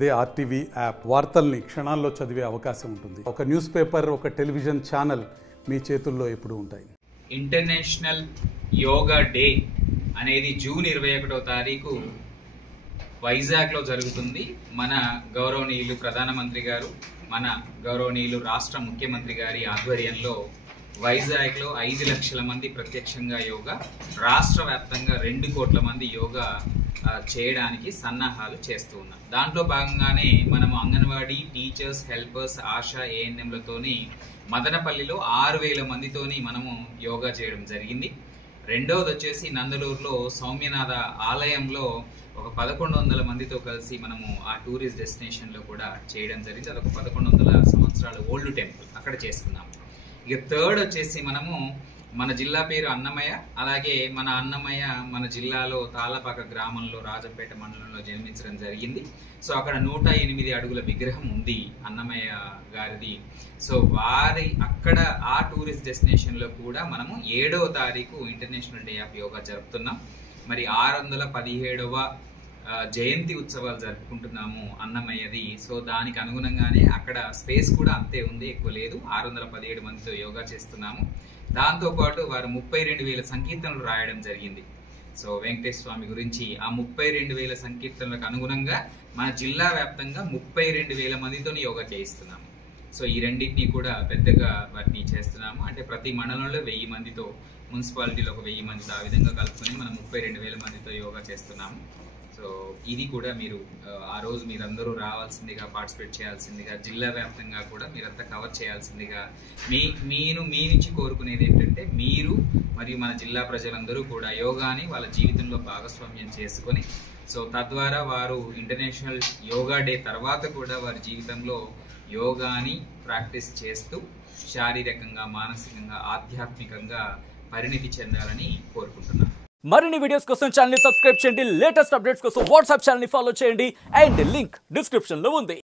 అదే RTV app వార్తల్ని క్షణాల్లో చదివే అవకాశం ఉంటుంది. ఒక న్యూస్ పేపర్, ఒక టెలివిజన్ ఛానల్ మీ చేతుల్లో ఎప్పుడూ ఉంటాయి. ఇంటర్నేషనల్ యోగా డే అనేది జూన్ 21వ తారీఖు వైజాగ్లో జరుగుతుంది. మన గౌరవనీయులు ప్రధానమంత్రి గారు, మన గౌరవనీయులు రాష్ట్ర ముఖ్యమంత్రి గారి ఆధ్వర్యంలో వైజాగ్లో 5 లక్షల మంది ప్రత్యక్షంగా యోగా, రాష్ట్ర వ్యాప్తంగా 2 కోట్ల మంది యోగా చేయడానికి సన్నాహాలు చేస్తూ ఉన్నాం. దాంట్లో భాగంగానే మనము అంగన్వాడీ టీచర్స్, హెల్పర్స్, ఆశా, ఏఎన్ఎంలతోని మదనపల్లిలో 6,000 మందితోని మనము యోగా చేయడం జరిగింది. రెండవది వచ్చేసి నందలూరులో సౌమ్యనాథ ఆలయంలో ఒక 1100 మందితో కలిసి మనము ఆ టూరిస్ట్ డెస్టినేషన్లో కూడా చేయడం జరిగింది. అదొక 1100 సంవత్సరాల ఓల్డ్ టెంపుల్, అక్కడ చేసుకున్నాము. ఇక థర్డ్ వచ్చేసి మనము మన జిల్లా పేరు అన్నమయ్య, అలాగే మన అన్నమయ్య మన జిల్లాలో తాళ్ళపాక గ్రామంలో రాజంపేట మండలంలో జన్మించడం జరిగింది. సో అక్కడ 108 అడుగుల విగ్రహం ఉంది అన్నమయ్య గారిది. సో వారి అక్కడ ఆ టూరిస్ట్ డెస్టినేషన్లో కూడా మనము 7వ తారీఖు ఇంటర్నేషనల్ డే ఆఫ్ యోగా జరుపుతున్నాం. మరి 617వ జయంతి ఉత్సవాలు జరుపుకుంటున్నాము అన్నమయ్యది. సో దానికి అనుగుణంగానే అక్కడ స్పేస్ కూడా అంతే ఉంది, ఎక్కువ లేదు. 617 మందితో యోగా చేస్తున్నాము. దాంతోపాటు వారు 32,000 సంకీర్తనలు రాయడం జరిగింది. సో వెంకటేశ్వర స్వామి గురించి ఆ 32,000 సంకీర్తనలకు అనుగుణంగా మన జిల్లా వ్యాప్తంగా 32,000 మందితో యోగా చేయిస్తున్నాము. సో ఈ రెండింటినీ కూడా పెద్దగా వాటిని చేస్తున్నాము. అంటే ప్రతి మండలంలో 1000 మందితో, మున్సిపాలిటీలో ఒక 1000 మందితో, ఆ విధంగా కలుపుకొని మనం 32,000 మందితో యోగా చేస్తున్నాము. సో ఇది కూడా మీరు ఆ రోజు మీరందరూ రావాల్సిందిగా, పార్టిసిపేట్ చేయాల్సిందిగా, జిల్లా వ్యాప్తంగా కూడా మీరంతా కవర్ చేయాల్సిందిగా మీ నుంచి కోరుకునేది ఏంటంటే, మీరు మరియు మన జిల్లా ప్రజలందరూ కూడా యోగాని వాళ్ళ జీవితంలో భాగస్వామ్యం చేసుకొని, సో తద్వారా వారు ఇంటర్నేషనల్ యోగా డే తర్వాత కూడా వారి జీవితంలో యోగాని ప్రాక్టీస్ చేస్తూ శారీరకంగా, మానసికంగా, ఆధ్యాత్మికంగా పరిణితి చెందాలని కోరుకుంటున్నాను. మరిన్ని వీడియోస్ కోసం ఛానల్ ని సబ్స్క్రైబ్ చేయండి. లేటెస్ట్ అప్డేట్స్ కోసం వాట్సాప్ ఛానల్ ని ఫాలో చేయండి. అండ్ లింక్ డిస్క్రిప్షన్ లో ఉంది.